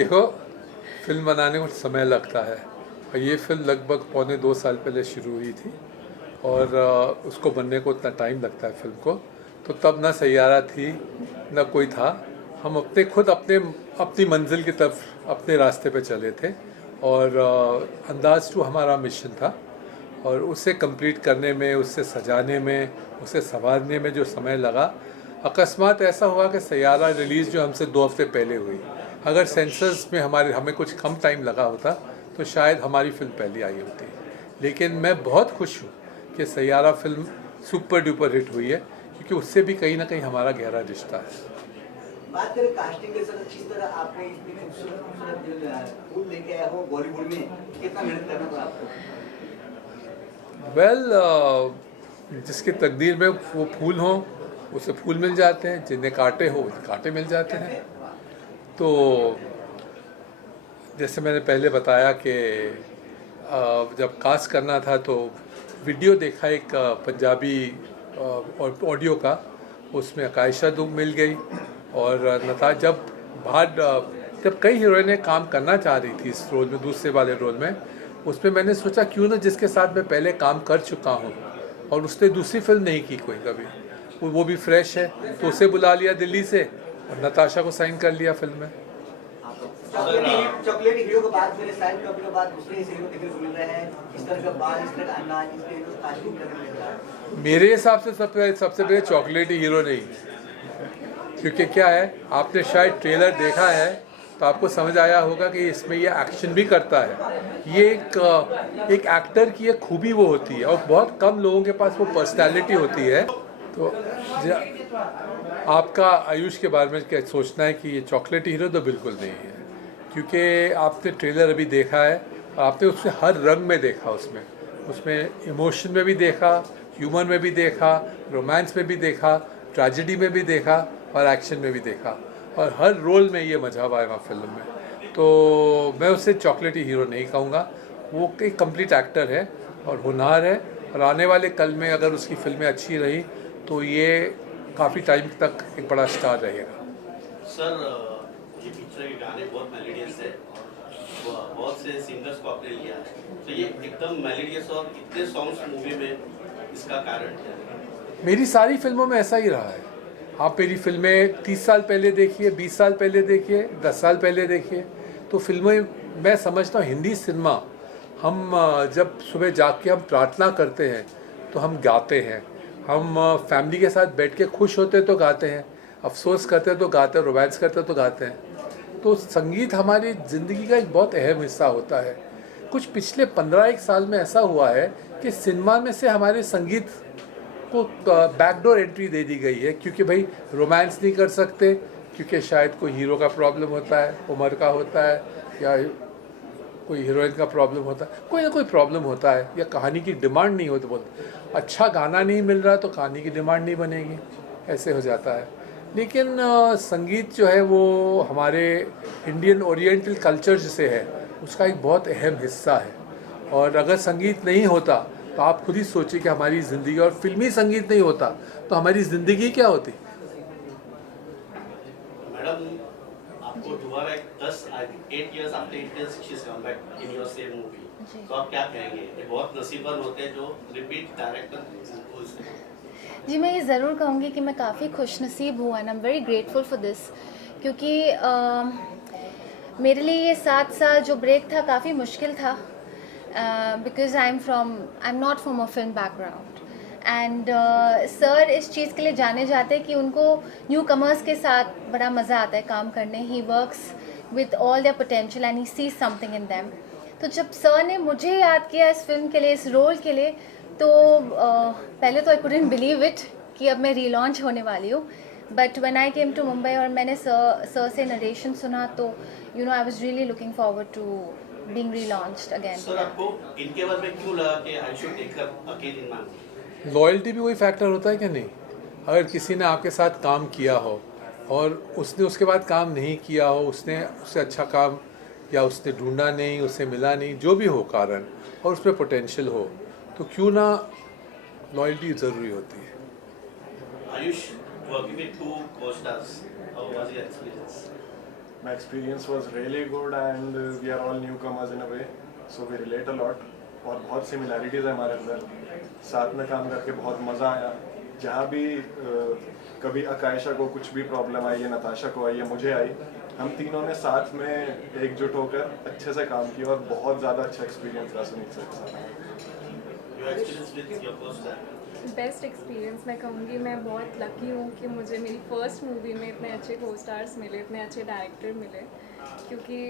देखो, फिल्म बनाने को समय लगता है और ये फिल्म लगभग पौने 2 साल पहले शुरू हुई थी और उसको बनने को उतना टाइम लगता है फिल्म को। तो तब ना सैयारा थी ना कोई था, हम अपनी मंजिल की तरफ अपने रास्ते पे चले थे और अंदाज टू हमारा मिशन था और उसे कंप्लीट करने में, उससे सजाने में, उसे संवारने में जो समय लगा, अकस्मात ऐसा हुआ कि सैयारा रिलीज़ जो हमसे 2 हफ्ते पहले हुई, अगर सेंसर्स में हमें कुछ कम टाइम लगा होता तो शायद हमारी फिल्म पहले आई होती। लेकिन मैं बहुत खुश हूँ कि Saiyaara film super duper hit हुई है, क्योंकि उससे भी कहीं ना कहीं हमारा गहरा रिश्ता है। बात करें कास्टिंग के साथ, जिस तरह आपने इतने खूबसूरत फूल लेके आया हो बॉलीवुड में, कितना मेहनत करना पड़ा आपको? जिसकी तकदीर में वो फूल हों उसे फूल मिल जाते हैं, जिन्हें कांटे हो उन्हें कांटे मिल जाते हैं। तो जैसे मैंने पहले बताया कि जब कास्ट करना था तो वीडियो देखा एक पंजाबी ऑडियो का, उसमें आकायशा दुब मिल गई और जब कई हीरोइनें काम करना चाह रही थी इस रोल में, दूसरे वाले रोल में, उसमें मैंने सोचा क्यों ना जिसके साथ मैं पहले काम कर चुका हूँ और उसने दूसरी फिल्म नहीं की कोई कभी, वो भी फ्रेश है, तो उसे बुला लिया दिल्ली से और नताशा को साइन कर लिया फिल्म में। चॉकलेटी हीरो के बाद मेरे साइड कपल के बाद दूसरे हीरो देखने को मिल रहे हैं, इस तरह का बाल, इस तरह का अंदाज, इस तरह का कास्टिंग करने लग रहा है। मेरे हिसाब से सबसे पहले चॉकलेटी हीरो नहीं, क्योंकि क्या है, आपने शायद ट्रेलर देखा है तो आपको समझ आया होगा कि इसमें ये एक्शन भी करता है। ये एक एक्टर की एक खूबी वो होती है और बहुत कम लोगों के पास वो पर्सनैलिटी होती है। तो आपका आयुष के बारे में क्या सोचना है कि ये चॉकलेटी हीरो? तो बिल्कुल नहीं है, क्योंकि आपने ट्रेलर अभी देखा है और आपने उसमें हर रंग में देखा, उसमें इमोशन में भी देखा, ह्यूमर में भी देखा, रोमांस में भी देखा, ट्रेजेडी में भी देखा और एक्शन में भी देखा, और हर रोल में ये मज़ा आएगा फिल्म में। तो मैं उसे चॉकलेटी हीरो नहीं कहूँगा, वो एक कंप्लीट एक्टर है और होनहार है, और आने वाले कल में अगर उसकी फिल्में अच्छी रही तो ये काफ़ी टाइम तक एक बड़ा स्टार रहेगा। सर, ये पिक्चर के गाने बहुत मेलोडियस है, बहुत से सिंगर्स को आपने लिया है, तो ये एकदम मेलोडियस और इतने सॉन्ग्स मूवी में, इसका कारण क्या है? मेरी सारी फिल्मों में ऐसा ही रहा है। आप मेरी फिल्में 30 साल पहले देखिए, 20 साल पहले देखिए, 10 साल पहले देखिए, तो फिल्में, मैं समझता हूँ हिंदी सिनेमा, हम जब सुबह जाग के हम प्रार्थना करते हैं तो हम गाते हैं, हम फैमिली के साथ बैठ के खुश होते तो गाते हैं, अफसोस करते तो गाते हैं, रोमांस करते तो गाते हैं। तो संगीत हमारी ज़िंदगी का एक बहुत अहम हिस्सा होता है। कुछ पिछले 15-1 साल में ऐसा हुआ है कि सिनेमा में से हमारे संगीत को बैकडोर एंट्री दे दी गई है, क्योंकि भाई रोमांस नहीं कर सकते, क्योंकि शायद कोई हीरो का प्रॉब्लम होता है, उम्र का होता है, या कोई हीरोइन का प्रॉब्लम होता है, कोई ना कोई प्रॉब्लम होता है, या कहानी की डिमांड नहीं होती, बोलते अच्छा गाना नहीं मिल रहा तो कहानी की डिमांड नहीं बनेगी, ऐसे हो जाता है। लेकिन संगीत जो है वो हमारे इंडियन ओरिएंटल कल्चर से है, उसका एक बहुत अहम हिस्सा है, और अगर संगीत नहीं होता तो आप खुद ही सोचिए कि हमारी ज़िंदगी, और फिल्मी संगीत नहीं होता तो हमारी ज़िंदगी क्या होती। मैडम, आपको दोबारा 8 years after Indians she's come back in your same movie, तो आप क्या कहेंगे? ये बहुत नसीबवान होते हैं जो रिपीट डायरेक्टर। जी, मैं ये ज़रूर कहूँगी कि मैं काफ़ी खुशनसीब हूँ and I am very grateful for this, क्योंकि मेरे लिए ये 7 साल जो ब्रेक था काफ़ी मुश्किल था, because I am not from a film background, and sir इस चीज़ के लिए जाने जाते हैं कि उनको न्यू कमर्स के साथ बड़ा मज़ा आता है काम करने। He works with all their potential and he sees something in them. तो जब सर ने मुझे याद किया इस फिल्म के लिए, इस रोल के लिए, तो पहले तो आई कुडंट बिलीव इट कि अब मैं रीलॉन्च होने वाली हूँ, but when I came to Mumbai और मैंने सर से नरेशन सुना तो I was really looking forward to being relaunched again. Sir, आपको इनके बारे में क्यों लगा कि I should take up again in my? Loyalty भी कोई फैक्टर होता है कि नहीं? अगर किसी ने आपके साथ काम किया हो और उसने उसके बाद काम नहीं किया हो, उसने उससे अच्छा काम, या उसने ढूंढा नहीं, उससे मिला नहीं, जो भी हो कारण, और उसमें पोटेंशियल हो, तो क्यों ना लॉयल्टी ज़रूरी होती है। Ayush, working with 2 co-stars, how was your experience? My experience was really good and we are all newcomers in a way, so we relate a lot. और बहुत सिमिलैरिटीज़ है हमारे अंदर, साथ में काम करके बहुत मज़ा आया। जहाँ भी कभी अकायशा को कुछ भी प्रॉब्लम आई है, नताशा को आई है, मुझे आई, हम तीनों ने साथ में एकजुट होकर अच्छे से काम किया और बहुत ज़्यादा अच्छा एक्सपीरियंस रहा सुनील सर के साथ। Your experience with your co-star? Best experience मैं कहूँगी, मैं बहुत लकी हूँ कि मुझे मेरी फर्स्ट मूवी में इतने अच्छे को स्टार्स मिले, इतने अच्छे डायरेक्टर मिले, क्योंकि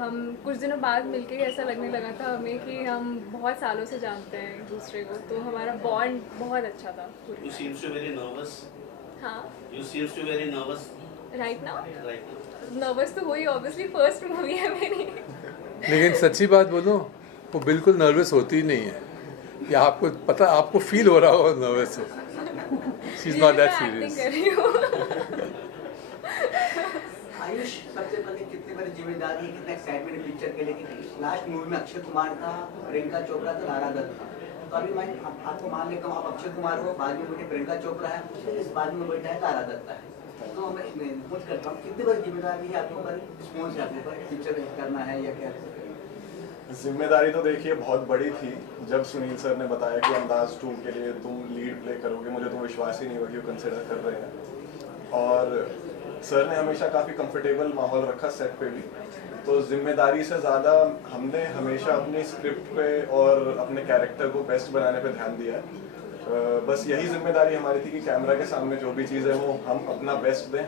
हम कुछ दिनों बाद मिलके ऐसा लगने लगा था हमें कि हम बहुत सालों से जानते हैं एक दूसरे को, तो हमारा बॉन्ड बहुत अच्छा था। You seems to very nervous. हाँ, You seems to very nervous right now right now. Nervous तो हुई, ऑब्वियसली फर्स्ट मूवी है मेरी। लेकिन सच्ची बात बोलो, वो बिल्कुल नर्वस होती ही नहीं है। ये आपको पता, आपको फील हो रहा होगा नर्वस है। She is not that acting serious. कर रही हूँ। आयुष, सबसे पहले कितनी बड़ी जिम्मेदारी है, कितना एक्साइटमेंट है पिक्चर के लिए? लास्ट मूवी में अक्षय कुमार था, प्रियंका चोपड़ा था, लारा दत्त था। तो अभी मैं आपको मान लेता हूँ आप अक्षय कुमार हो, बाद में बैठे प्रियंका चोपड़ा है, इस बाद में बैठा है लारा दत्ता है। तो मैं पूछ करता हूँ कितनी बड़ी जिम्मेदारी है आपके ऊपर, रिस्पॉन्स है आपके ऊपर, पिक्चर करना है या क्या? जिम्मेदारी तो देखिए बहुत बड़ी थी। जब सुनील सर ने बताया कि अंदाज 2 के लिए तुम लीड प्ले करोगे, मुझे तो विश्वास ही नहीं हुआ कि वो कंसिडर कर रहे हैं। और सर ने हमेशा काफ़ी कंफर्टेबल माहौल रखा सेट पे भी, तो जिम्मेदारी से ज़्यादा हमने हमेशा अपनी स्क्रिप्ट पे और अपने कैरेक्टर को बेस्ट बनाने पे ध्यान दिया है। बस यही जिम्मेदारी हमारी थी कि कैमरा के सामने जो भी चीज़ है वो हम अपना बेस्ट दें।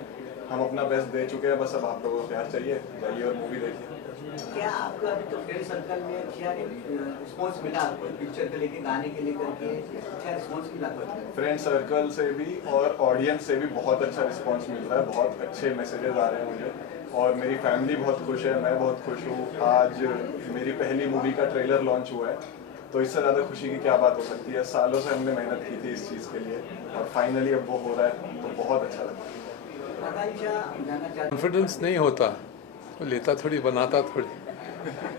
हम अपना बेस्ट दे चुके हैं, बस अब आप लोगों को प्यार चाहिए, जाइए और मूवी देखिए। क्या आपको अभी तो फ्रेंड सर्कल में क्या रिस्पॉन्स मिला आपको पिक्चर को लेके, गाने के लेकर के क्या रिस्पॉन्स मिला आपको? फ्रेंड सर्कल से भी और ऑडियंस से भी बहुत अच्छा रिस्पांस मिल रहा है, बहुत अच्छे मैसेजेस आ रहे हैं मुझे, और मेरी फैमिली बहुत खुश है, मैं बहुत खुश हूँ। आज मेरी पहली मूवी का ट्रेलर लॉन्च हुआ है, तो इससे ज़्यादा खुशी की क्या बात हो सकती है। सालों से हमने मेहनत की थी इस चीज़ के लिए और फाइनली अब वो हो रहा है, तो बहुत अच्छा लगता है। कॉन्फिडेंस नहीं होता तो लेता थोड़ी, बनाता थोड़ी।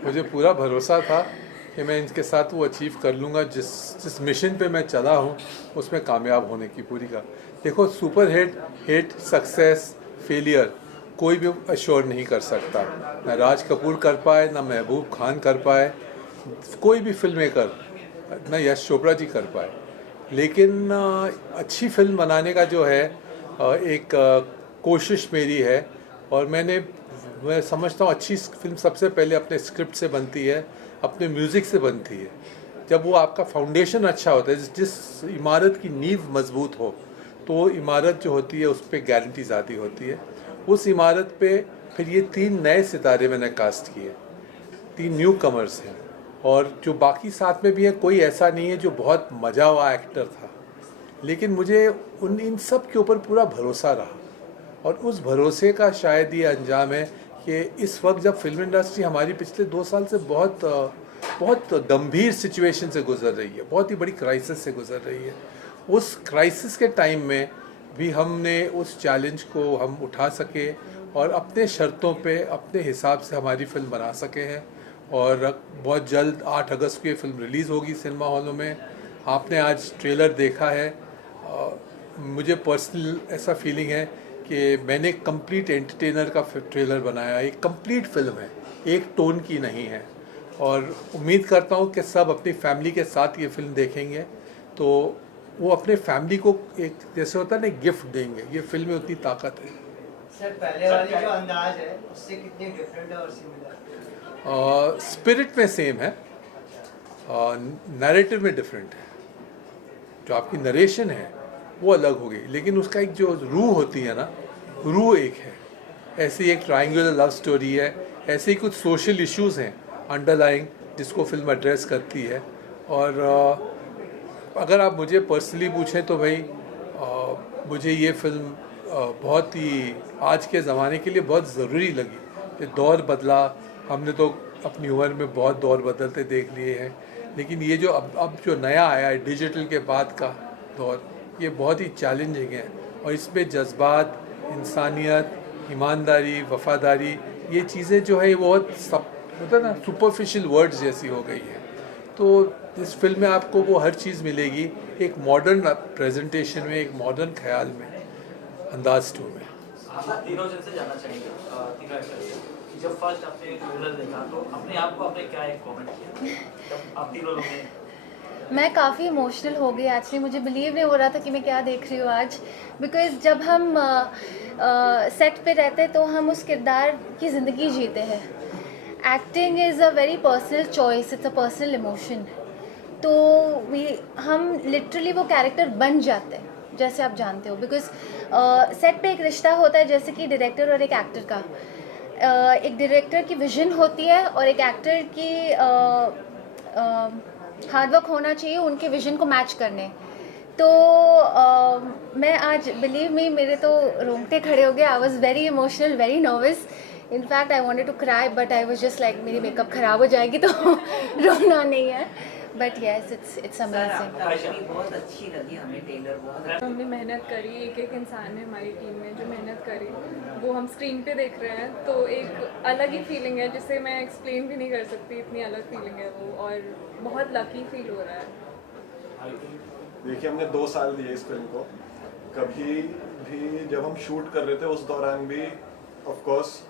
मुझे पूरा भरोसा था कि मैं इनके साथ वो अचीव कर लूँगा, जिस मिशन पे मैं चला हूँ उसमें कामयाब होने की पूरी का। देखो, सुपर हिट सक्सेस फेलियर कोई भी अश्योर नहीं कर सकता। ना राज कपूर कर पाए, ना महबूब खान कर पाए, कोई भी फिल्म मेकर, ना यश चोपड़ा जी कर पाए। लेकिन अच्छी फिल्म बनाने का जो है एक कोशिश मेरी है, और मैं समझता हूँ अच्छी फिल्म सबसे पहले अपने स्क्रिप्ट से बनती है, अपने म्यूज़िक से बनती है। जब वो आपका फाउंडेशन अच्छा होता है, जिस इमारत की नींव मजबूत हो, तो वो इमारत जो होती है उस पर गारंटी ज़्यादा होती है। उस इमारत पे फिर ये 3 नए सितारे मैंने कास्ट किए, 3 न्यू कमर्स हैं, और जो बाकी साथ में भी है, कोई ऐसा नहीं है जो बहुत मजा हुआ एक्टर था। लेकिन मुझे इन सब के ऊपर पूरा भरोसा रहा, और उस भरोसे का शायद ये अंजाम है कि इस वक्त जब फिल्म इंडस्ट्री हमारी पिछले 2 साल से बहुत गंभीर सिचुएशन से गुजर रही है, बहुत ही बड़ी क्राइसिस से गुजर रही है, उस क्राइसिस के टाइम में भी हमने उस चैलेंज को हम उठा सके और अपने शर्तों पे, अपने हिसाब से हमारी फिल्म बना सके हैं। और बहुत जल्द 8 अगस्त को ये फिल्म रिलीज़ होगी सिनेमा हॉलों में। आपने आज ट्रेलर देखा है, मुझे पर्सनल ऐसा फीलिंग है कि मैंने कंप्लीट एंटरटेनर का ट्रेलर बनाया है। एक कंप्लीट फिल्म है, एक टोन की नहीं है, और उम्मीद करता हूँ कि सब अपनी फैमिली के साथ ये फिल्म देखेंगे तो वो अपने फैमिली को एक, जैसे होता है ना, गिफ्ट देंगे। ये फिल्म में उतनी ताकत है। सर, पहले वाली जो अंदाज है उससे कितनी डिफरेंट है और सिमिलर? स्पिरिट में सेम है, नैरेटिव में डिफरेंट है। जो आपकी नरेशन है वो अलग होगी, लेकिन उसका एक जो रूह होती है ना, रूह एक है। ऐसी एक ट्रायंगुलर लव स्टोरी है, ऐसे ही कुछ सोशल इश्यूज़ हैं अंडरलाइंग, जिसको फिल्म एड्रेस करती है। और अगर आप मुझे पर्सनली पूछें तो भाई मुझे ये फिल्म बहुत ही आज के ज़माने के लिए बहुत ज़रूरी लगी। ये दौर बदला, हमने तो अपनी उम्र में बहुत दौर बदलते देख लिए हैं, लेकिन ये जो अब जो नया आया है डिजिटल के बाद का दौर, ये बहुत ही चैलेंजिंग है, और इसमें जज्बात, इंसानियत, ईमानदारी, वफादारी, ये चीज़ें जो है वो बहुत सब होता है ना, सुपरफिशियल वर्ड्स जैसी हो गई है। तो इस फिल्म में आपको वो हर चीज़ मिलेगी, एक मॉडर्न प्रेजेंटेशन में, एक मॉडर्न ख्याल में, अंदाज 2 में। आप तीनों जन से जानना चाहेंगे, तीनों एक्टर से, कि जब फर्स्ट आपने ट्रेलर देखा तो अपने आप को आपने क्या एक कमेंट किया जब आप तीनों लोग ने? मैं काफ़ी इमोशनल हो गई एक्चुअली, मुझे बिलीव नहीं हो रहा था कि मैं क्या देख रही हूँ आज, बिकॉज जब हम सेट पे रहते तो हम उस किरदार की ज़िंदगी जीते हैं। Acting is a very personal choice, it's a personal emotion, तो हम लिटरली वो कैरेक्टर बन जाते हैं, जैसे आप जानते हो, बिकॉज सेट पे एक रिश्ता होता है जैसे कि डायरेक्टर और एक एक्टर का। एक डायरेक्टर की विजन होती है और एक एक्टर की हार्डवर्क होना चाहिए उनके विजन को मैच करने। तो मैं आज, बिलीव मी, मेरे तो रोंगटे खड़े हो गए। I was very emotional, very nervous, in fact I wanted to cry, but I was just like मेरी मेकअप ख़राब हो जाएगी तो रोना नहीं है, बट येस इट्स अमेजिंग। बहुत अच्छी लगी हमें ट्रेलर, बहुत हमने मेहनत करी, एक एक इंसान है हमारी टीम में जो मेहनत करी, वो हम स्क्रीन पे देख रहे हैं, तो एक अलग ही फीलिंग है जिसे मैं एक्सप्लेन भी नहीं कर सकती, इतनी अलग फीलिंग है वो, और बहुत लकी फील हो रहा है। देखिए, हमने 2 साल दिए इस फिल्म को। कभी भी जब हम शूट कर रहे थे उस दौरान भी ऑफ कोर्स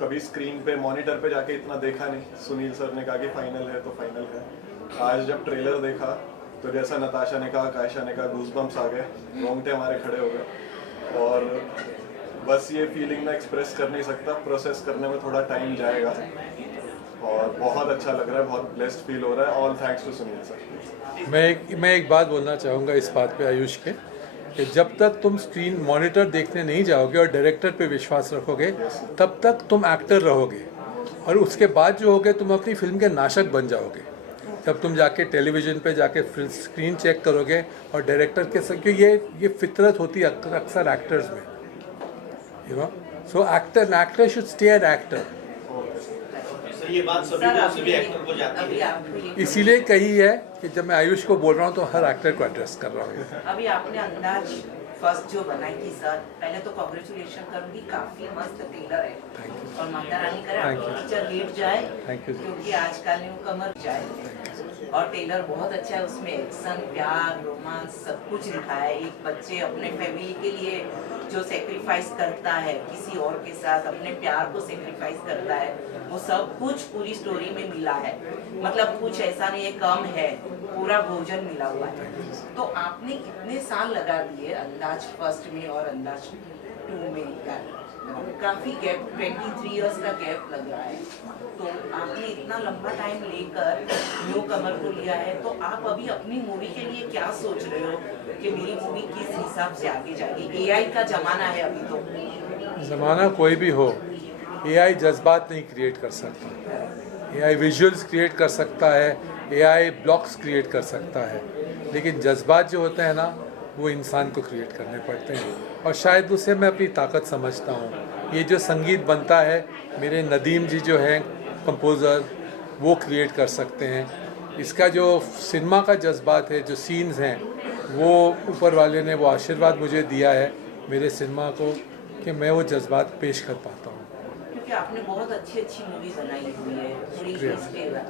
कभी स्क्रीन पे मॉनिटर पे जाके इतना देखा नहीं। सुनील सर ने कहा कि फाइनल है तो फाइनल है। आज जब ट्रेलर देखा तो जैसा नताशा ने कहा, कायशा ने कहा, गूज़बम्प्स आ गए, रोंगटे हमारे खड़े हो गए। और बस ये फीलिंग मैं एक्सप्रेस कर नहीं सकता, प्रोसेस करने में थोड़ा टाइम जाएगा। और बहुत अच्छा लग रहा है, बहुत ब्लेस्ड फील हो रहा है। All thanks to Sunil sir. मैं एक बात बोलना चाहूँगा इस बात पे आयुष के, कि जब तक तुम स्क्रीन मॉनिटर देखने नहीं जाओगे और डायरेक्टर पे विश्वास रखोगे तब तक तुम एक्टर रहोगे, और उसके बाद जो होगे तुम अपनी फिल्म के नाशक बन जाओगे। जब तुम जाके टेलीविज़न पे जाके स्क्रीन चेक करोगे और डायरेक्टर के साथ, क्योंकि ये फितरत होती है अक्सर एक्टर्स में, you know, so actor should stay an actor. ये बात सभी एक्टर को जाती है, इसीलिए कही है कि जब मैं आयुष को बोल रहा हूँ तो हर एक्टर को एड्रेस कर रहा हूँ। अभी आपने अंदाज फर्स्ट जो बनाई थी सर, पहले तो कांग्रेचुलेशन करूंगी, काफी मस्त ट्रेलर है, और माता रानी करे आपकी पिक्चर हिट जाए, क्योंकि आजकल न्यू कमर जाए। और ट्रेलर बहुत अच्छा है, उसमें एक्शन, प्यार, रोमांस सब कुछ दिखाया है। एक बच्चे अपने फैमिली के लिए जो सेक्रीफाइस करता है, किसी और के साथ अपने प्यार को सेक्रीफाइस करता है, वो सब कुछ पूरी स्टोरी में मिला है। मतलब कुछ ऐसा नहीं है कम है, पूरा भोजन मिला हुआ है। तो आपने कितने साल लगा दिए अंदाज फर्स्ट में और अंदाज 2 में, काफी गैप, 23 इयर्स का गैप लग रहा है। तो आपने इतना लंबा टाइम लेकर न्यू कमर को लिया है, तो आप अभी अपनी मूवी के लिए क्या सोच रहे हो कि मेरी मूवी किस हिसाब से आगे जाएगी? एआई का जमाना है अभी, तो ज़माना कोई भी हो, एआई जज्बात नहीं क्रिएट कर सकता। एआई विजुअल्स क्रिएट कर सकता है, एआई ब्लॉक्स क्रिएट कर सकता है, लेकिन जज्बात जो होते हैं ना, वो इंसान को क्रिएट करने पड़ते हैं, और शायद उसे मैं अपनी ताकत समझता हूँ। ये जो संगीत बनता है, मेरे नदीम जी जो हैं कंपोज़र, वो क्रिएट कर सकते हैं। इसका जो सिनेमा का जज्बात है, जो सीन्स हैं, वो ऊपर वाले ने वो आशीर्वाद मुझे दिया है मेरे सिनेमा को, कि मैं वो जज्बात पेश कर पाता हूँ। क्योंकि आपने बहुत अच्छी अच्छी मूवी बनाई हुई है, पूरी शुक्रिया।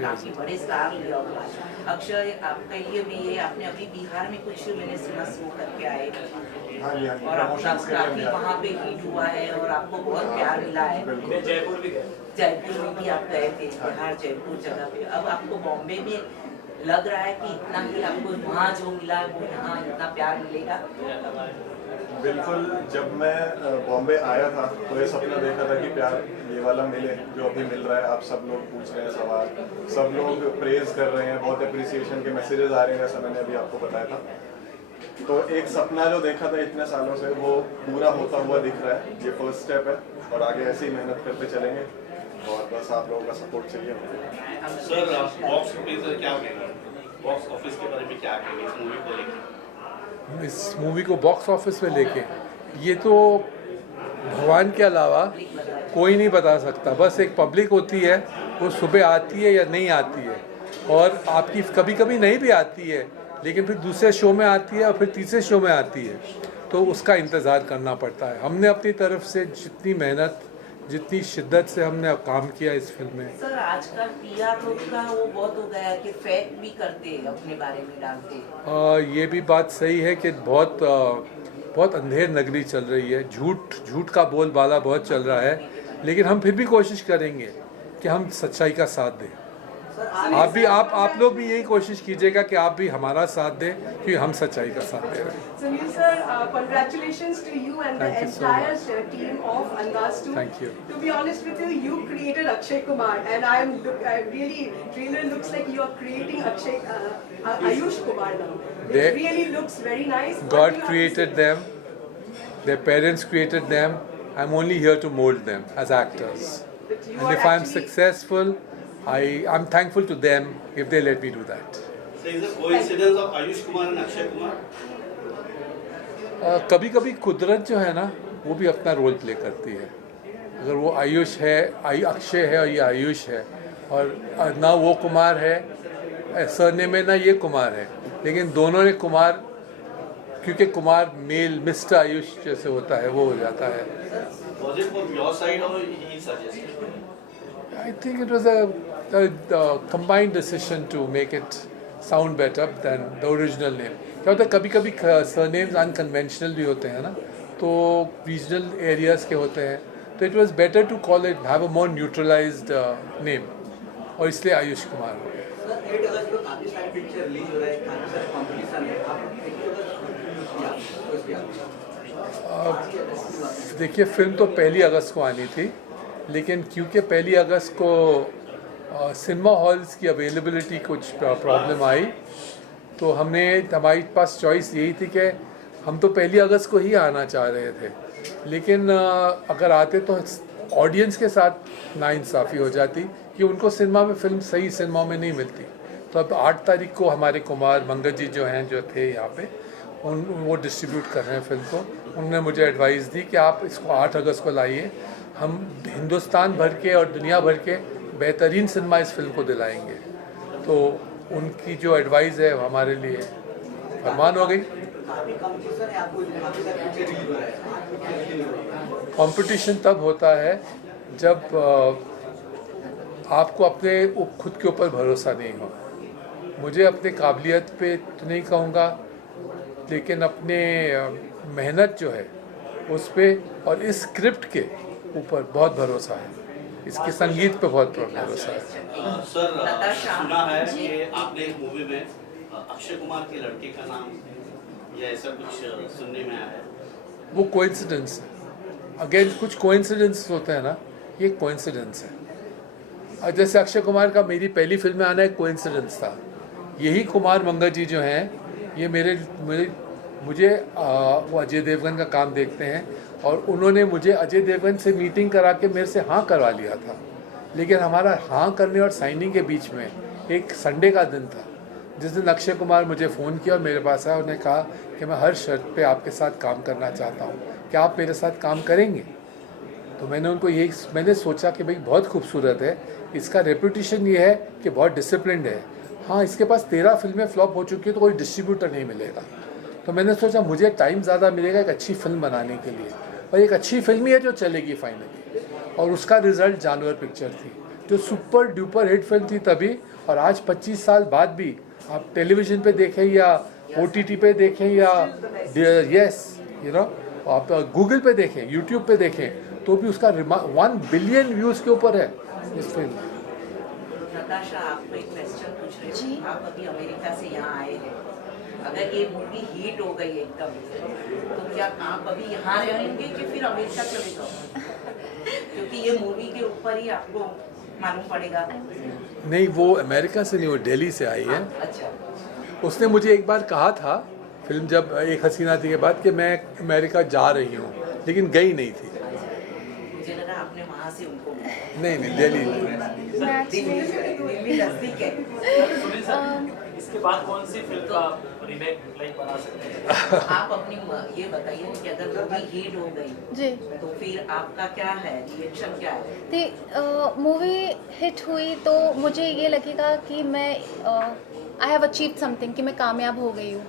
काफी बड़े स्टार लिया हुआ है। अक्षय, आपके लिए भी ये, आपने अभी बिहार में कुछ मैंने सुना शो करके आए, और आपका काफी वहाँ पे हिट हुआ है और आपको बहुत प्यार मिला है। जयपुर भी गए, जयपुर में भी आप गए थे, बिहार जयपुर जगह पे। अब आपको बॉम्बे में लग रहा है कि इतना ही आपको वहाँ जो मिला है वो यहाँ इतना प्यार मिलेगा? बिल्कुल। जब मैं बॉम्बे आया था तो ये सपना देखा था कि प्यार ये वाला मिले जो अभी मिल रहा है। आप सब लोग पूछ रहे हैं सवाल, सब लोग प्रेज कर रहे हैं, बहुत अप्रिसिएशन के मैसेजेस आ रहे हैं, जैसा मैंने अभी आपको बताया था। तो एक सपना जो देखा था इतने सालों से, वो पूरा होता हुआ दिख रहा है। ये फर्स्ट स्टेप है, और आगे ऐसे ही मेहनत करते चलेंगे, और बस आप लोगों का सपोर्ट चाहिए। सर, बॉक्स ऑफिस क्या कहेंगे, बॉक्स ऑफिस के बारे में क्या कहेंगे इस मूवी को लेकर? इस मूवी को बॉक्स ऑफिस में लेके, ये तो भगवान के अलावा कोई नहीं बता सकता। बस एक पब्लिक होती है, वो सुबह आती है या नहीं आती है, और आपकी कभी कभी नहीं भी आती है, लेकिन फिर दूसरे शो में आती है और फिर तीसरे शो में आती है, तो उसका इंतज़ार करना पड़ता है। हमने अपनी तरफ से जितनी मेहनत, जितनी शिद्दत से हमने काम किया इस फिल्म में। सर, आजकल पीआर का वो बहुत हो गया है कि फेक भी करते हैं, अपने बारे में डालते हैं। ये भी बात सही है कि बहुत बहुत अंधेर नगरी चल रही है, झूठ का बोलबाला बहुत चल रहा है, लेकिन हम फिर भी कोशिश करेंगे कि हम सच्चाई का साथ दें। आप लोग भी यही कोशिश कीजिएगा कि आप भी हमारा साथ दें, क्योंकि हम सच्चाई का साथ दे रहे हैं। Sunil sir, congratulations to you and Thank the you so entire team of Andaz 2. Thank you. To be honest with you, you created Akshay Kumar, and I really trailer looks like you are creating Ayush Kumar now. It really looks very nice. God created them, their parents created them. I'm only here to mold them as actors. And if I'm successful, I'm thankful to them if they let me do that. So is it a coincidence of Ayush Kumar and Akshay Kumar? कभी कभी कुदरत जो है ना, वो भी अपना role play करती है। अगर वो आयुष है, अक्षय है और ये आयुष है, और ना वो कुमार है सरने में, ना ये कुमार है, लेकिन दोनों ने कुमार, क्योंकि कुमार मेल मिस्टर आयुष जैसे होता है वो हो जाता है। Was it from your side or he suggested? I think it was a combined decision to make it sound better than the original name. क्या होता है, कभी कभी सरनेम्स अनकन्वेंशनल भी होते हैं ना, तो रीजनल एरियाज के होते हैं, तो it was better to call it have a more neutralized name, और इसलिए आयुष कुमार हो गया। सर 8 अगस्त को काफी सारे पिक्चर रिलीज हो रहे हैं, काफी सारे कॉम्पिटिशन है, आप देखिए, फिल्म तो 1 अगस्त को आनी थी, लेकिन क्योंकि 1 अगस्त को सिनेमा हॉल्स की अवेलेबिलिटी कुछ प्रॉब्लम आई, तो हमारे पास चॉइस यही थी कि हम तो 1 अगस्त को ही आना चाह रहे थे, लेकिन अगर आते तो ऑडियंस के साथ नाइंसाफ़ी हो जाती कि उनको सिनेमा में फिल्म सही सिनेमा में नहीं मिलती। तो अब 8 तारीख को हमारे कुमार मंगत जी जो हैं, जो थे यहाँ पे, वो डिस्ट्रीब्यूट कर रहे हैं फिल्म को। उन्होंने मुझे एडवाइस दी कि आप इसको 8 अगस्त को लाइए, हम हिंदुस्तान भर के और दुनिया भर के बेहतरीन सिनेमा इस फिल्म को दिलाएंगे। तो उनकी जो एडवाइस है वो हमारे लिए फरमान हो गई। कंपटीशन तब होता है जब आपको अपने खुद के ऊपर भरोसा नहीं हो। मुझे अपने काबिलियत पे तो नहीं कहूँगा, लेकिन अपने मेहनत जो है उस पे और इस स्क्रिप्ट के ऊपर बहुत भरोसा है, इसके संगीत पे बहुत भरोसा है। सर, सुना है कि आपने इस मूवी में अक्षय कुमार के लड़के का नाम या ऐसा कुछ सुनने में आया है? वो कोइंसिडेंस है। अगेन कुछ कोइंसिडेंस होते हैं ना, ये कोइंसिडेंस है। और जैसे अक्षय कुमार का मेरी पहली फिल्म में आना एक कोइंसिडेंस था। यही कुमार मंगत जी जो हैं, ये मुझे वो अजय देवगन का काम देखते हैं, और उन्होंने मुझे अजय देवगन से मीटिंग करा के मेरे से हाँ करवा लिया था। लेकिन हमारा हाँ करने और साइनिंग के बीच में एक संडे का दिन था, जिस दिन अक्षय कुमार मुझे फ़ोन किया और मेरे पास आया। उन्होंने कहा कि मैं हर शर्त पे आपके साथ काम करना चाहता हूँ, क्या आप मेरे साथ काम करेंगे? तो मैंने सोचा कि भाई बहुत खूबसूरत है, इसका रेपुटेशन ये है कि बहुत डिसिप्लिन्ड है। हाँ, इसके पास 13 फिल्में फ्लॉप हो चुकी है, तो कोई डिस्ट्रीब्यूटर नहीं मिलेगा। तो मैंने सोचा मुझे टाइम ज़्यादा मिलेगा एक अच्छी फिल्म बनाने के लिए, और एक अच्छी फिल्म ही है जो चलेगी फाइनली। और उसका रिजल्ट जानवर पिक्चर थी, जो सुपर डुपर हिट फिल्म थी तभी, और आज 25 साल बाद भी आप टेलीविज़न पे देखें या OTT पे देखें या आप गूगल पे देखें, यूट्यूब पे देखें, तो भी उसका 1 बिलियन व्यूज़ के ऊपर है इस फिल्म। नताशा, आपको एक क्वेश्चन पूछ रही हूँ। आप अभी अमेरिका से यहाँ आए हैं, अगर ये मूवी हिट हो गई एकदम, तो क्या आप अभी यहाँ रहेंगे कि फिर अमेरिका चले जाओ? क्योंकि ये मूवी के ऊपर ही आपको मालूम पड़ेगा। नहीं, वो अमेरिका से नहीं, वो दिल्ली से आई है। अच्छा। उसने मुझे एक बार कहा था फिल्म जब एक हसीना थी के बाद कि मैं अमेरिका जा रही हूँ, लेकिन गई नहीं थी। मुझे लगा आपने वहाँ से उनको नहीं, दिल्ली। दिल्ली नजदीक है। इसके बाद कौन सी फिल्म का रीमेक बना सकते हैं? आप अपनी ये बताइए कि अगर मूवी हिट हो गई जी, तो फिर आपका क्या है, रिएक्शन क्या है? तो मूवी हिट हुई तो मुझे ये लगेगा कि मैं आई हैव अचीव्ड समथिंग, कि मैं कामयाब हो गई हूँ।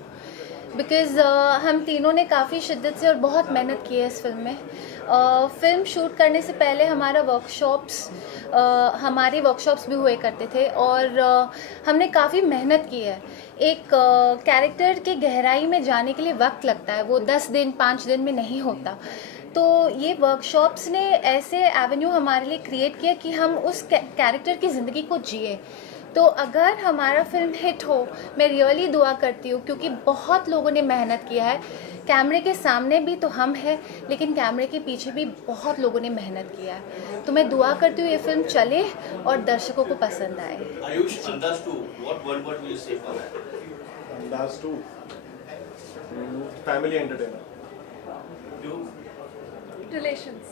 बिकॉज़ हम तीनों ने काफ़ी शिद्दत से और बहुत मेहनत की है इस फिल्म में। फिल्म शूट करने से पहले हमारे वर्कशॉप्स भी हुए करते थे और हमने काफ़ी मेहनत की है। एक कैरेक्टर के गहराई में जाने के लिए वक्त लगता है, वो 10 दिन 5 दिन में नहीं होता। तो ये वर्कशॉप्स ने ऐसे एवेन्यू हमारे लिए क्रिएट किया कि हम उस कैरेक्टर की ज़िंदगी को जिए। तो अगर हमारा फिल्म हिट हो, मैं रियली दुआ करती हूँ, क्योंकि बहुत लोगों ने मेहनत किया है। कैमरे के सामने भी तो हम हैं, लेकिन कैमरे के पीछे भी बहुत लोगों ने मेहनत किया है। तो मैं दुआ करती हूँ ये फिल्म चले और दर्शकों को पसंद आए। आयुष, अंदाज 2, what one word will you say for that? अंदाज 2, family entertainer. Relations.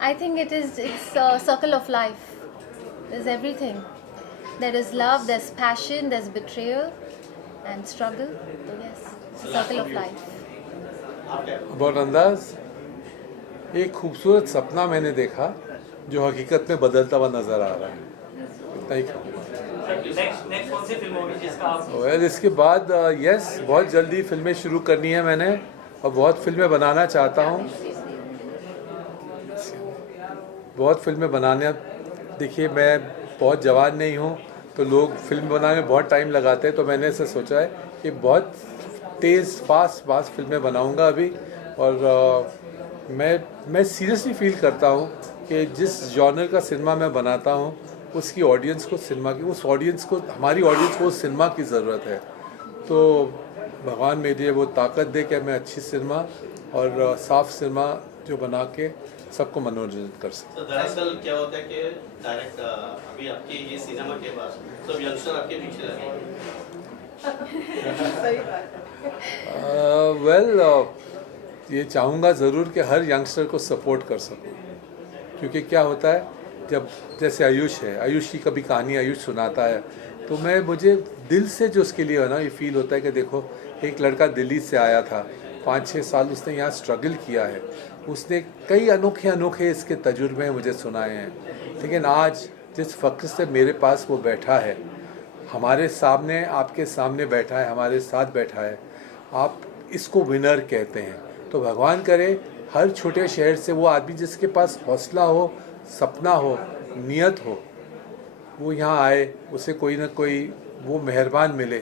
I think it's a circle of life. There's everything. There is love, there's passion, there's betrayal and struggle. So yes, it's a circle of life. बहुत अंदाज, एक खूबसूरत सपना मैंने देखा जो हकीकत में बदलता हुआ नज़र आ रहा है। नेक्स्ट कौन सी फिल्म होगी जिसका आप? वेल, इसके बाद यस, बहुत जल्दी फिल्में शुरू करनी है मैंने और बहुत फिल्में बनाना चाहता हूँ। बहुत फिल्में बनाने, देखिए मैं बहुत जवान नहीं हूँ तो लोग फिल्म बनाने में बहुत टाइम लगाते हैं, तो मैंने ऐसे सोचा है कि बहुत तेज़ फास्ट फिल्में बनाऊँगा अभी। और मैं सीरियसली फील करता हूँ कि जिस जॉनर का सिनेमा मैं बनाता हूँ उसकी ऑडियंस को हमारी ऑडियंस को सिनेमा की ज़रूरत है। तो भगवान मेरे लिए वो ताकत दे कि मैं अच्छी सिनेमा और साफ सिनेमा जो बना के सबको मनोरंजन कर सकते। तो दरअसल क्या होता है कि डायरेक्ट अभी आपके ये सिनेमा के बाद सब यंगस्टर आपके पीछे लगे। सही बात है। वेल, ये चाहूँगा ज़रूर कि हर यंगस्टर को सपोर्ट कर सकूँ, क्योंकि क्या होता है जब जैसे आयुष है, आयुष की कभी कहानी आयुष सुनाता है तो मुझे दिल से जो उसके लिए है ना, ये फील होता है कि देखो एक लड़का दिल्ली से आया था, 5-6 साल उसने यहाँ स्ट्रगल किया है, उसने कई अनोखे इसके तजुर्बे मुझे सुनाए हैं, लेकिन आज जिस फ़ख्र से मेरे पास वो बैठा है, हमारे सामने, आपके सामने बैठा है, हमारे साथ बैठा है, आप इसको विनर कहते हैं। तो भगवान करे हर छोटे शहर से वो आदमी जिसके पास हौसला हो, सपना हो, नियत हो, वो यहाँ आए, उसे कोई ना कोई वो मेहरबान मिले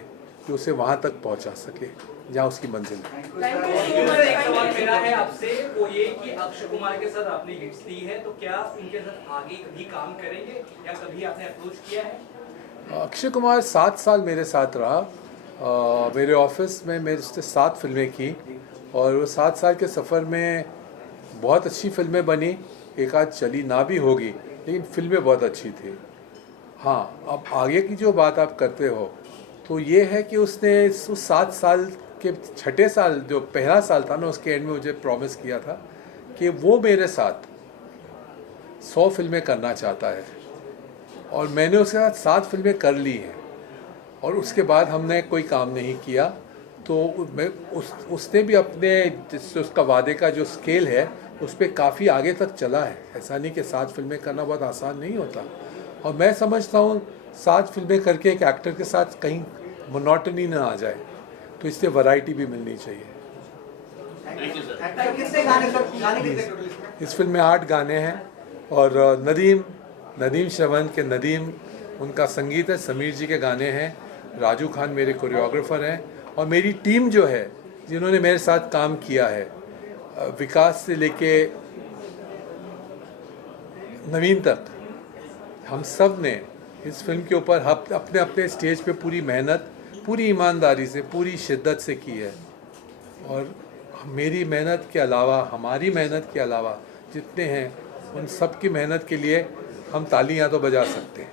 कि उसे वहाँ तक पहुँचा सके जहाँ उसकी मंजिल है। एक सवाल मेरा है आपसे, वो ये कि अक्षय कुमार के साथ आपने हिट्स दी है, तो क्या उनके साथ आगे कभी काम करेंगे या कभी आपने अप्रोच किया है? अक्षय कुमार 7 साल मेरे साथ रहा, मेरे ऑफिस में मेरे से 7 फिल्में की और वो 7 साल के सफ़र में बहुत अच्छी फिल्में बनी, एक आध चली ना भी होगी, लेकिन फिल्में बहुत अच्छी थी। हाँ, अब आगे की जो बात आप करते हो तो ये है कि उसने उस 7 साल के 6ठे साल, जो पहला साल था ना, उसके एंड में मुझे प्रॉमिस किया था कि वो मेरे साथ 100 फिल्में करना चाहता है और मैंने उसके साथ 7 फिल्में कर ली हैं और उसके बाद हमने कोई काम नहीं किया। तो उसने भी अपने जिससे उसका वादे का जो स्केल है उस पर काफ़ी आगे तक चला है। ऐसा नहीं कि 7 फिल्में करना बहुत आसान नहीं होता, और मैं समझता हूँ 7 फिल्में करके एक एक्टर के साथ कहीं मोनोटनी ना आ जाए, तो इससे वैरायटी भी मिलनी चाहिए। इस फिल्म में 8 गाने हैं और नदीम श्रवण के नदीम उनका संगीत है, समीर जी के गाने हैं, राजू खान मेरे कोरियोग्राफर हैं और मेरी टीम जो है जिन्होंने मेरे साथ काम किया है, विकास से लेके नवीन तक, हम सब ने इस फिल्म के ऊपर अपने अपने स्टेज पे पूरी मेहनत, पूरी ईमानदारी से, पूरी शिद्दत से की है। और मेरी मेहनत के अलावा, हमारी मेहनत के अलावा जितने हैं उन सब की मेहनत के लिए हम तालियां तो बजा सकते हैं।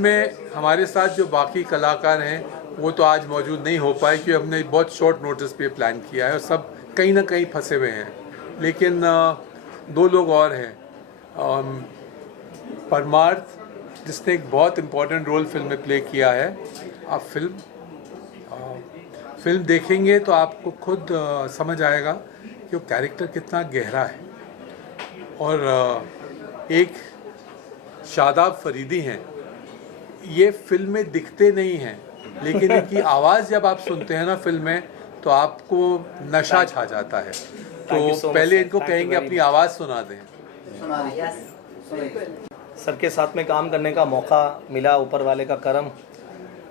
में हमारे साथ जो बाकी कलाकार हैं वो तो आज मौजूद नहीं हो पाए क्योंकि हमने बहुत शॉर्ट नोटिस पे प्लान किया है और सब कहीं ना कहीं फंसे हुए हैं, लेकिन 2 लोग और हैं। परमार्थ जिसने एक बहुत इम्पोर्टेंट रोल फिल्म में प्ले किया है। आप फिल्म देखेंगे तो आपको खुद समझ आएगा कि वो कैरेक्टर कितना गहरा है। और एक शादाब फरीदी हैं, ये फिल्म में दिखते नहीं हैं, लेकिन इनकी आवाज़ जब आप सुनते हैं ना फिल्म में तो आपको नशा छा जाता है। तो पहले इनको कहेंगे अपनी आवाज़ सुना दें। सर के साथ में काम करने का मौका मिला, ऊपर वाले का करम।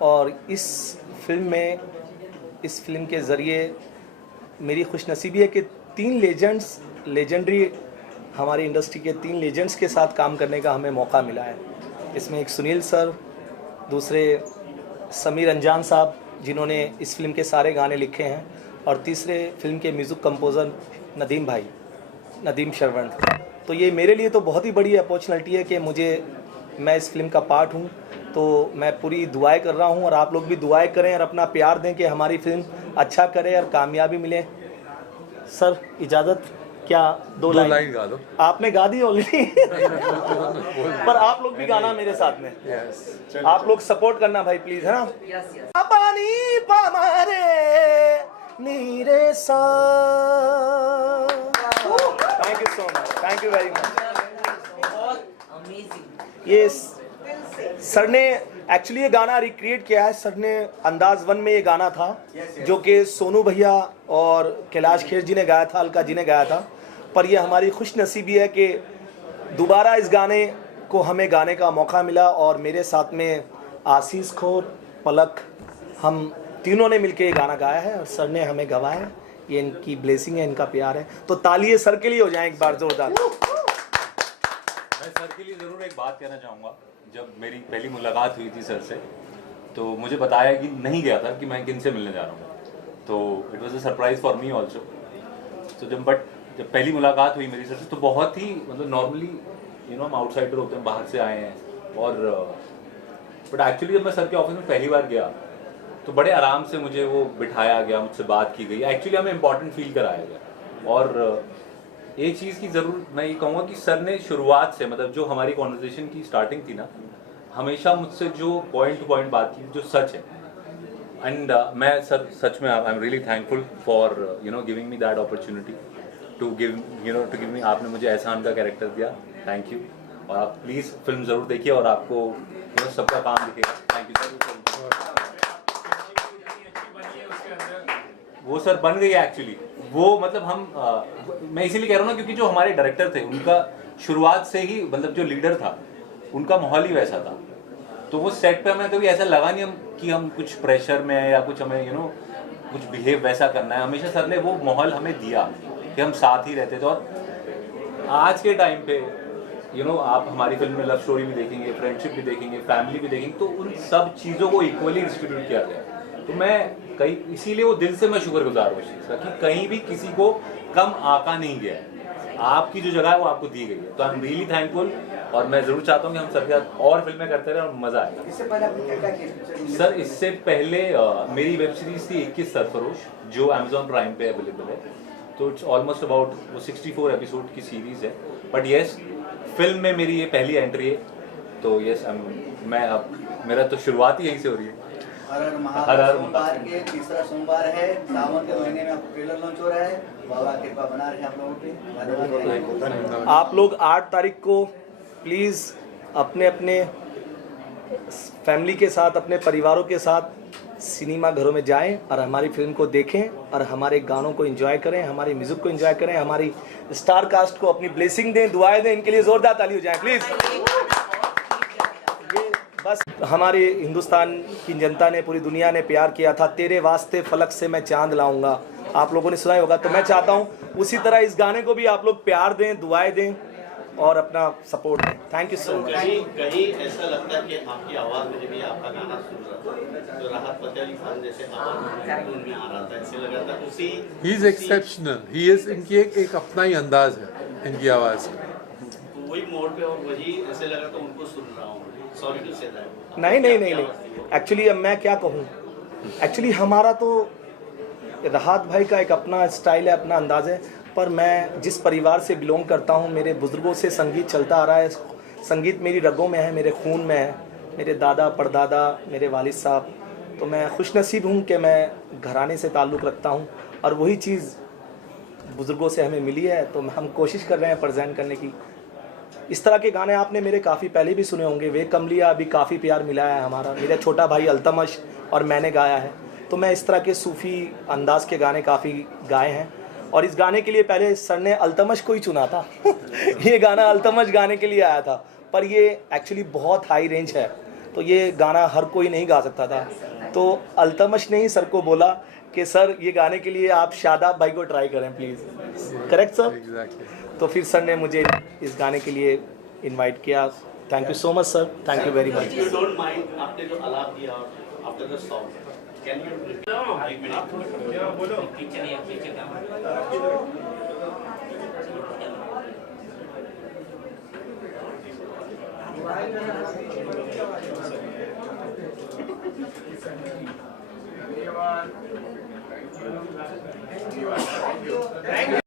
और इस फिल्म के ज़रिए मेरी खुशनसीबी है कि 3 लेजेंडरी हमारी इंडस्ट्री के 3 लेजेंड्स के साथ काम करने का हमें मौका मिला है। इसमें एक सुनील सर, दूसरे समीर अंजान साहब जिन्होंने इस फिल्म के सारे गाने लिखे हैं, और तीसरे फिल्म के म्यूज़िक कंपोज़र नदीम श्रवण। तो ये मेरे लिए तो बहुत ही बड़ी अपॉर्चुनिटी है कि मैं इस फिल्म का पार्ट हूँ। तो मैं पूरी दुआएं कर रहा हूँ और आप लोग भी दुआएं करें और अपना प्यार दें कि हमारी फिल्म अच्छा करे और कामयाबी मिले। सर इजाज़त, क्या 2 लाइन गा दो। आपने गा दी ऑलरेडी पर आप लोग भी गाना मेरे साथ में। आप लोग सपोर्ट करना भाई प्लीज, है ना। पानी पामारे नीरे सा। Thank you so much, thank you very much. ये सर ने एक्चुअली ये गाना रिक्रिएट किया है। सर ने अंदाज 1 में ये गाना था जो कि सोनू भैया और कैलाश खेर जी ने गाया था, अलका जी ने गाया था। पर ये हमारी खुशनसीबी है कि दोबारा इस गाने को हमें गाने का मौका मिला और मेरे साथ में आशीष खोर, पलक, हम तीनों ने मिलकर ये गाना गाया है और सर ने हमें गवाया है। ये इनकी ब्लेसिंग है, इनका प्यार है। तो तालियां सर के लिए हो जाए एक बार जोरदार। मैं सर के लिए ज़रूर एक बात कहना चाहूँगा। जब मेरी पहली मुलाकात हुई थी सर से तो मुझे बताया कि नहीं गया था कि मैं किन से मिलने जा रहा हूँ, तो it was a surprise for me also. तो जब पहली मुलाकात हुई मेरी सर से तो बहुत ही मतलब नॉर्मली हम आउटसाइडर होते हैं, बाहर से आए हैं, और बट एक्चुअली जब मैं सर के ऑफिस में पहली बार गया तो बड़े आराम से मुझे वो बिठाया गया, मुझसे बात की गई, एक्चुअली हमें इम्पोर्टेंट फील कराया गया। और एक चीज़ की ज़रूर मैं ये कहूँगा कि सर ने शुरुआत से मतलब जो हमारी कॉन्वर्जेशन की स्टार्टिंग थी ना, हमेशा मुझसे जो पॉइंट टू पॉइंट बात की जो सच है। एंड मैं सर सच में I am really thankful for giving me that opportunity to give me. आपने मुझे एहसान का कैरेक्टर दिया, थैंक यू। और आप प्लीज़ फिल्म ज़रूर देखिए और आपको सबका काम दिखेगा। Thank you sir. वो सर बन गई है एक्चुअली। वो मतलब मैं इसीलिए कह रहा हूँ ना क्योंकि जो हमारे डायरेक्टर थे उनका शुरुआत से ही मतलब जो लीडर था उनका माहौल ही वैसा था। तो वो सेट पे हमें कभी ऐसा लगा नहीं कि हम कुछ प्रेशर में है या कुछ हमें कुछ बिहेव वैसा करना है। हमेशा सर ने वो माहौल हमें दिया कि हम साथ ही रहते थे। और आज के टाइम पे आप हमारी फिल्म में लव स्टोरी भी देखेंगे, फ्रेंडशिप भी देखेंगे, फैमिली भी देखेंगे, तो उन सब चीज़ों को इक्वली डिस्ट्रीब्यूट किया गया। तो मैं इसीलिए वो दिल से मैं शुक्रगुजार हूँ इस चीज़ का कि कहीं भी किसी को कम आका नहीं गया है। आपकी जो जगह है वो आपको दी गई है। तो आई एम रियली थैंकफुल और मैं ज़रूर चाहता हूँ कि हम सर के साथ और फिल्में करते रहें और मज़ा आएगा। इससे पहले आपने क्या किया सर? इससे पहले मेरी वेब सीरीज़ थी 21 सरफरोश जो अमेजॉन प्राइम पे अवेलेबल है। तो इट्स ऑलमोस्ट अबाउट वो 64 एपिसोड की सीरीज़ है। बट येस, फिल्म में मेरी ये पहली एंट्री है। तो येस, मैं अब मेरा तो शुरुआत ही यहीं से हो रही है। हर हर महादेव सोमवार के तीसरा सोमवार है, सावन के महीने में आपको ट्रेलर लॉन्च हो रहा है। बाबा कृपा बना रहे आप लोगों पे। आप लोग 8 तारीख को प्लीज़ अपने अपने फैमिली के साथ, अपने परिवारों के साथ सिनेमा घरों में जाएं और हमारी फिल्म को देखें और हमारे गानों को एंजॉय करें, हमारी म्यूज़िक को एंजॉय करें, हमारी स्टार कास्ट को अपनी ब्लेसिंग दें, दुआएं दें। इनके लिए ज़ोरदार ताली हो जाए प्लीज़। ये बस हमारे हिंदुस्तान की जनता ने, पूरी दुनिया ने प्यार किया था। तेरे वास्ते फलक से मैं चांद लाऊंगा, आप लोगों ने सुना ही होगा। तो मैं चाहता हूँ उसी तरह इस गाने को भी आप लोग प्यार दें, दुआएं दें और अपना सपोर्ट दें। Thank you so much. कहीं ऐसा लगता है कि आपकी आवाज़ में जब आपका गाना सुन रहा था तो राहत फतेह अली खान जैसे आवाज़ में आ रहा था, ऐसे लग रहा था उसी। He is exceptional, he is, इनकी एक अपना ही अंदाज है इनकी आवाज़ का। वही मोड पे और वही ऐसे लगा तो उनको सुन रहा हूँ। Sorry to say that. नहीं। एक्चुअली अब मैं क्या कहूँ, एक्चुअली हमारा तो राहत भाई का एक अपना स्टाइल है, अपना अंदाज है। पर मैं जिस परिवार से बिलोंग करता हूँ, मेरे बुजुर्गों से संगीत चलता आ रहा है। संगीत मेरी रगों में है, मेरे खून में है, मेरे दादा परदादा, मेरे वालिद साहब। तो मैं खुशनसीब हूँ कि मैं घराने से ताल्लुक़ रखता हूँ और वही चीज़ बुज़ुर्गों से हमें मिली है। तो हम कोशिश कर रहे हैं प्रेजेंट करने की। इस तरह के गाने आपने मेरे काफ़ी पहले भी सुने होंगे। वे कमलिया अभी काफ़ी प्यार मिला है हमारा, मेरा छोटा भाई अल्तमश और मैंने गाया है। तो मैं इस तरह के सूफ़ी अंदाज़ के गाने काफ़ी गाए हैं और इस गाने के लिए पहले सर ने अल्तमश को ही चुना था ये गाना अल्तमश गाने के लिए आया था, पर ये एक्चुअली बहुत हाई रेंज है, तो ये गाना हर कोई नहीं गा सकता था। तो अल्तमश ने ही सर को बोला कि सर ये गाने के लिए आप शादाब भाई को ट्राई करें प्लीज़। Correct sir? एग्जैक्टली। तो फिर सर ने मुझे इस गाने के लिए इनवाइट किया। Thank you so much sir, thank you very much. You don't mind आपने जो आलाप दिया after the song, can you एक मिनट बोलो Thank you.